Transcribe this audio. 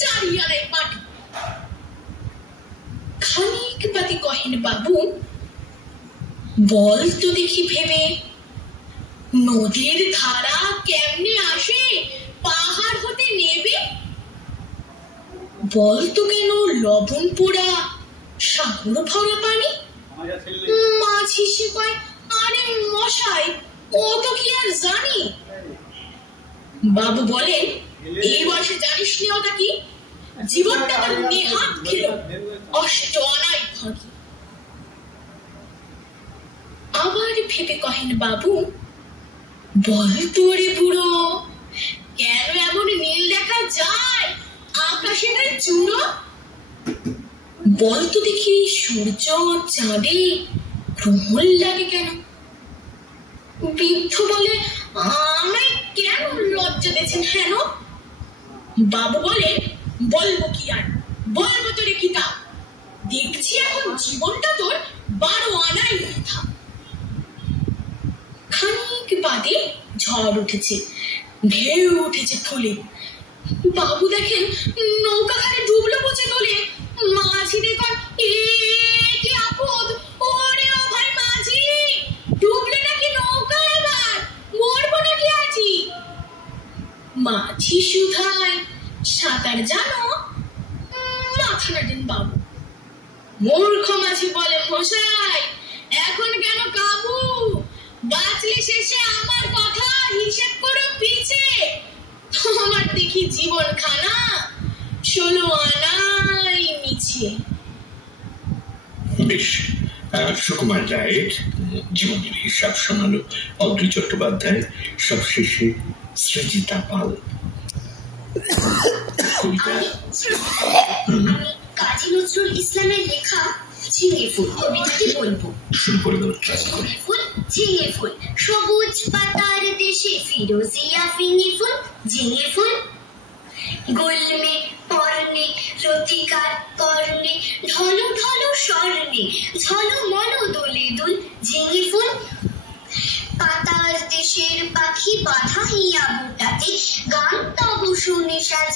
চারি আড়াই মাটি। খানিক বাদে কহেন বাবু, বল তো দেখি ভেবে, নদীর ধারা কেমনে আসে পাহাড় হতে নেবে? বল তো কেন লবণ পোড়া সাগর ভরা পানি? মাছ হিসে কয়, আরে মশাই কত কি আর জানি। বাবু বলেন, এই বয়সে জানিস নি ওটা কি? জীবনটা তোর নেহাত খেলো, অষ্ট আনাই ভাগি। আবার ভেবে কহেন বাবু, বল তো রে বুড়ো, কেন এমন নীল দেখা যায় আকাশের চূড়ো? বল তো দেখি সূর্য চাঁদে গ্রহণ লাগে কেন? বৃদ্ধ বলে, আমায় কেন লজ্জা দিয়েছেন হেন? বাবু বলেন, বলবো কি আর, বলবো তোরে কিতাব, দেখছি এখন জীবনটা তোর 12 আনাই বৃথা। খানিক বাদে ঝড় উঠেছে, ঢেউ উঠেছে ফুলে। বাবু দেখেন নৌকাখানে ডুবলো বুঝে তোলে। মাঝি দেখুন, কি আপদ, ওরে ও ভাই মাঝি, ডুবলে নাকি নৌকা, এবার মরবো নাকি আছি? মাঝি শুধায়, সাঁতার জানো? মাথা নাড়েন বাবু। মূর্খ মাঝি বলে, মশাই এখন কেন কাবু, বাঁচলে শেষে আমার কথা হিসেব করো পিছে। তোমার দেখি জীবন খানা 16 আনাই মিছে। বেশ, সুকুমার রায়ের জীবনের হিসাব শোনালো অদ্রি চট্টোপাধ্যায়, সবশেষে সৃজিতা পাল। আমি কাজী নজরুল ইসলামের লেখা ঝিঙে ফুল কবিতাটি বলবো। শুরু করে দাও। ফুল, ঝিঙে ফুল, সবুজ পাতার দেশে ফিরোজিয়া ফিঙে ফুল, ঝিঙে ফুল। গুলমে পর্ণে রতিকার কর্ণে ঢলো ঢলো স্বর্ণে ঝলমল দোলে দুল, ঝিঙে ফুল। পাতার দেশের পাখি বাধা হিয়া বুটাতে গান তব শুনে সাজে।